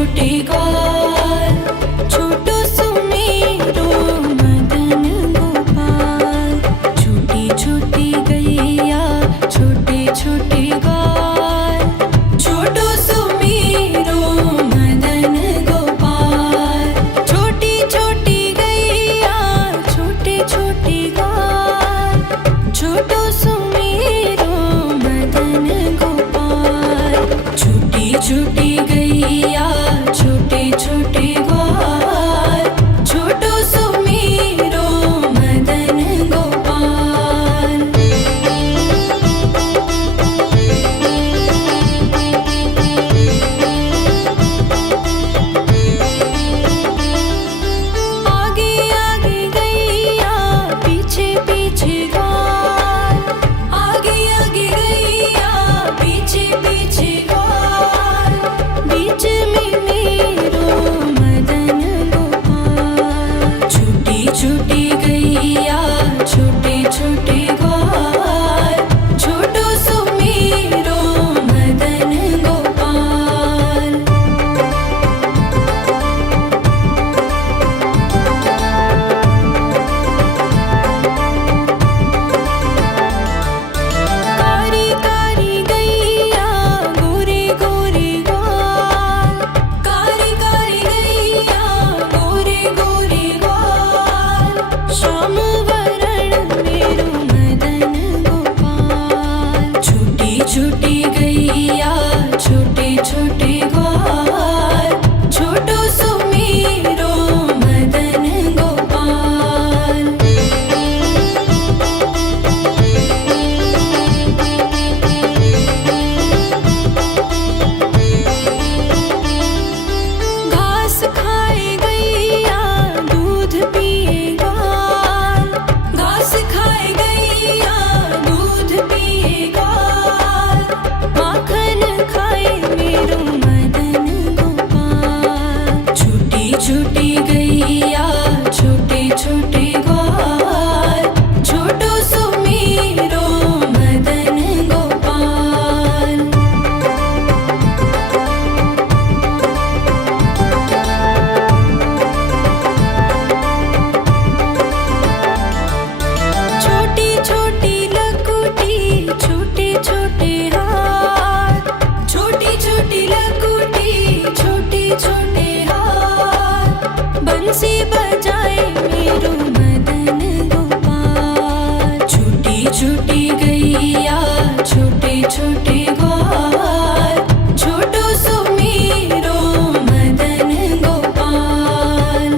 छोटे ग्वाल, छोटो सुमेरो मदन गोपाल। छोटी छोटी गैया छोटे छोटे ग्वाल, छोटो सुमेरो मदन गोपाल। छोटी छोटी गैया छोटे छोटे ग्वाल, छोटो सुमेरो मदन गोपाल। छोटी छोटी गैया छोटे छोटे ग्वाल, छोटो सुमेरो मदन गोपाल। आगे आगे गैया पीछे पीछे ग्वाल, आगे आगे गैया पीछे पीछे ग्वाल। बीच में मेरो मदन गोपाल। छोटी छोटी गैया छोटे छोटे ग्वाल, छोटो सुमेरो मदन गोपाल। कारी कारी गैया गोरे गोरे ग्वाल, कारी कारी गैया गोरे गोरे ग्वाल। श्याम वरण मेरो मदन गोपाल। छोटी छोटी गैया छोटे छोटे ग्वाल, छोटो सुमेरो मदन गोपाल। घास खाए गैया दूध पिए ग्वाल, घास खाए गैया दूध पिए ग्वाल। माखन खाए मेरो मदन गोपाल। छोटी छोटी गैया छोटे छोटे ग्वाल, छोटो सुमेरो मदन गोपाल। छोटी छोटी लकुटी छोटे छोटे हाथ, छोटी छोटी लकुटी छोटे छोटे हाथ। बंसी बजाए मेरो मदन गोपाल। छोटी छोटी गैया छोटे छोटे ग्वाल, छोटो सुमेरो मदन गोपाल।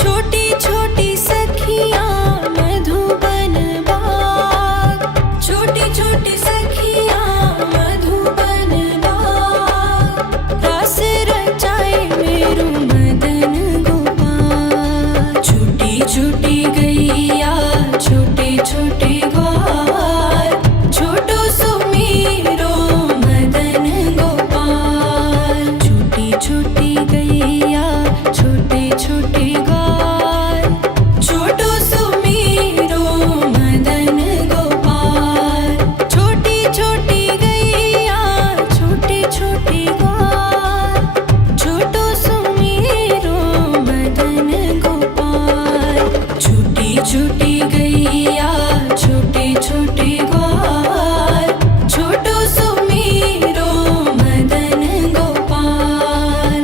छोटी छोटी सखियाँ मधुबन बाग, छोटी छोटी सखियाँ मधुबन बाग। रास रचाए मेरो मदन गोपाल। छोटी छोटी गैया छोटे छोटे ग्वाल, छोटो सुमेरो मदन गोपाल। छोटी छोटी गैया छोटे छोटे ग्वाल, छोटो सुमेरो मदन गोपाल। छोटी छोटी गैया छोटे छोटे ग्वाल, छोटो सुमेरो मदन गोपाल। छोटी छोटी गैया छोटे छोटे ग्वाल, छोटो सुमेरो मदन गोपाल।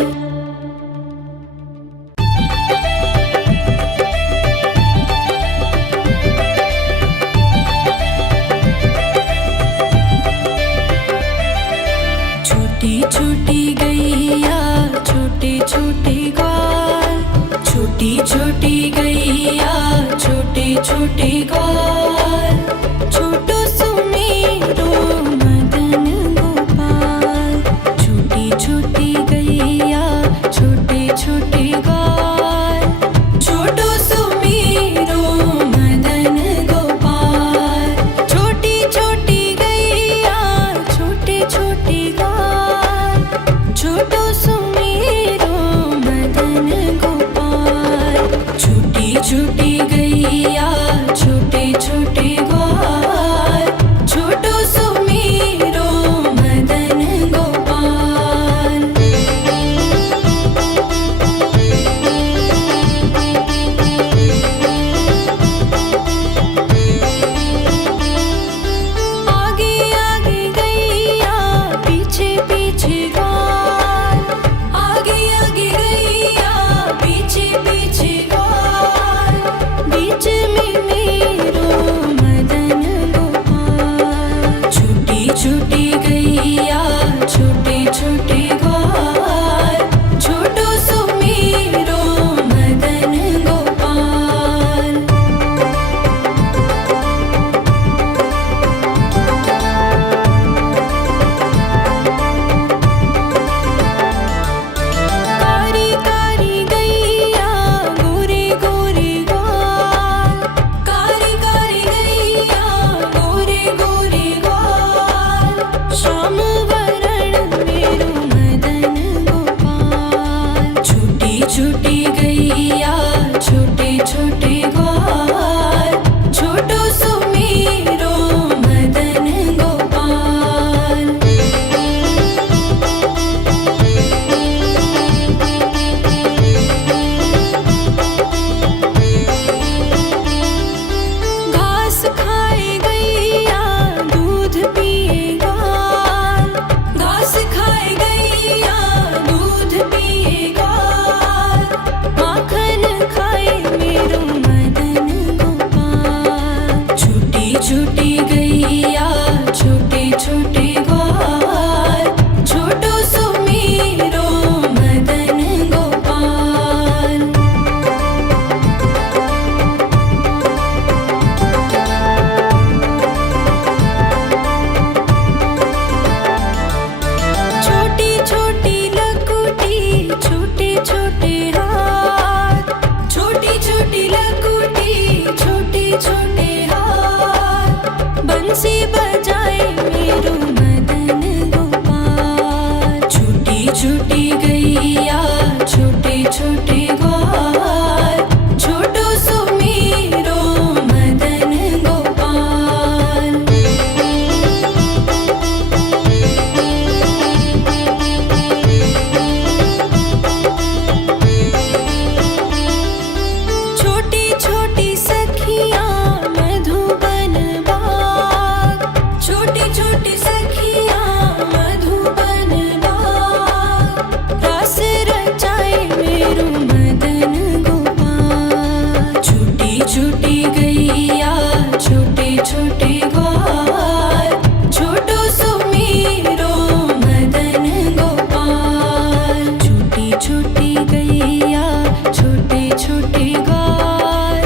छोटे ग्वाल,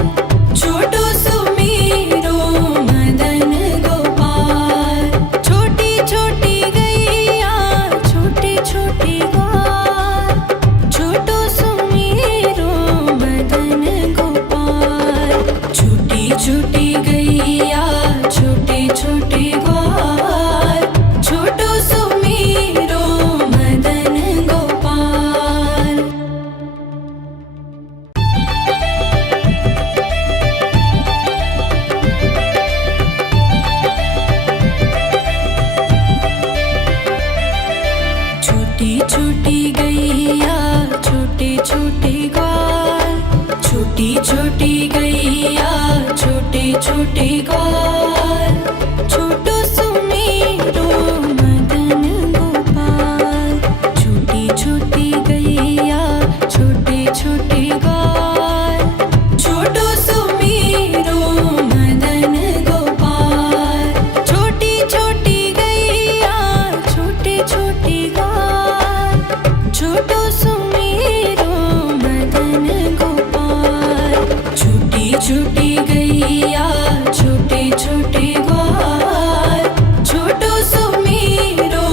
छोटो सुमेरो मदन गोपाल। छोटी छोटी गैया छोटे छोटे ग्वाल, छोटो सुमेरो मदन गोपाल। छोटी छोटी गैया छोटे छोटे ग्वाल, छोटो सुमेरो मदन गोपाल। छोटी छोटी गैया छोटे छोटे ग्वाल, छोटी छोटी गैया छोटे छोटे ग्वाल, छोटो सुमेरो मदन गोपाल। छोटी छोटी गैया छोटे छोटे ग्वाल, छोटो सुमेरो मदन गोपाल। छोटी छोटी गैया छोटे छोटे ग्वाल, छोटो सुमेरो मदन गोपाल। छोटी छोटी गैया छोटे छोटे ग्वाल, छोटो सुमेरो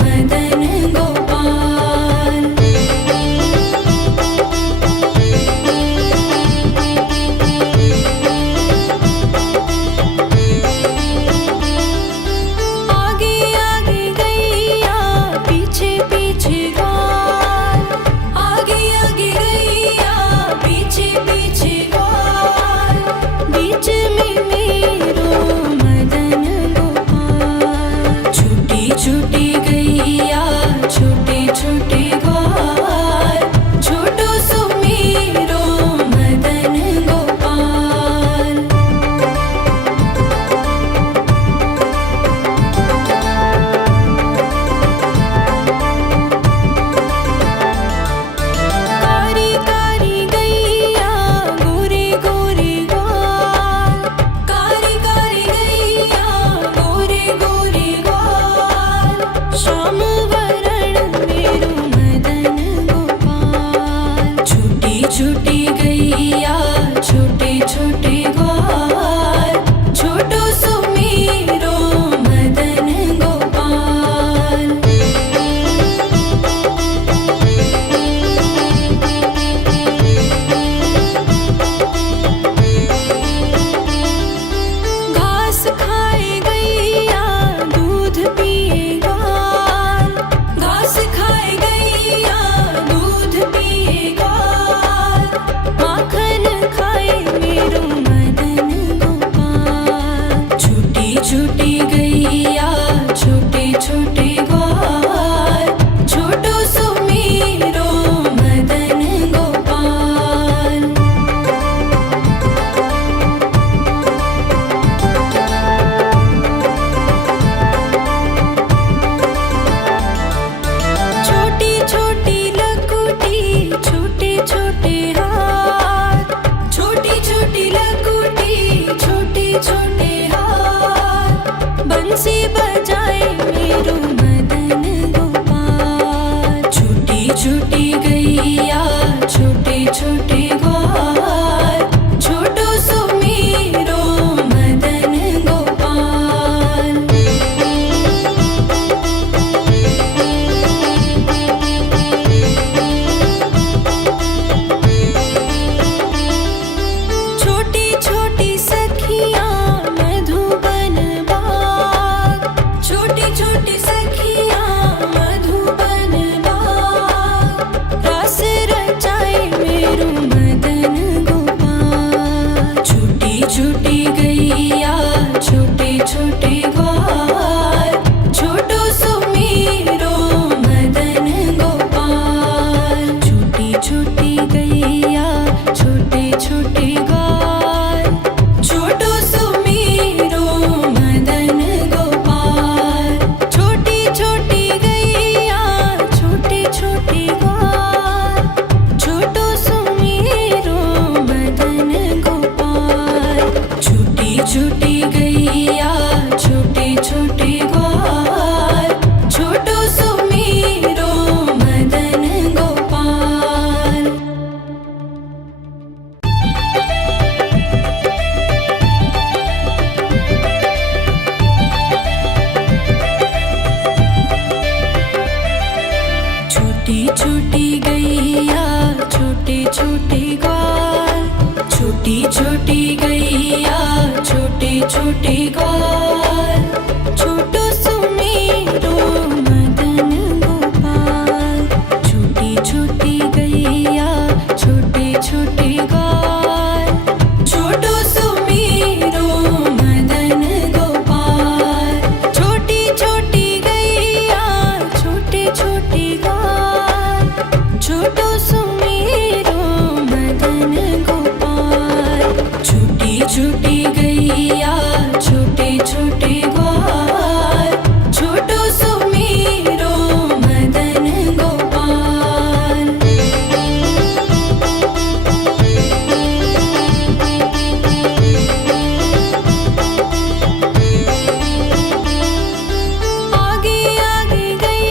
मदन गोपाल। आगे आगे गैया पीछे पीछे ग्वाल, आगे आगे गैया पीछे पीछे ग्वाल। बीच में मेरो मदन गोपाल। छोटी छोटी गैया छोटे छोटे ग्वाल, छोटो सुमेरो मदन गोपाल। कारी कारी गैया गोरे गोरे ग्वाल, कारी कारी गैया गोरे गोरे ग्वाल। श्याम वरण मेरो मदन गोपाल। छोटी छोटी गैया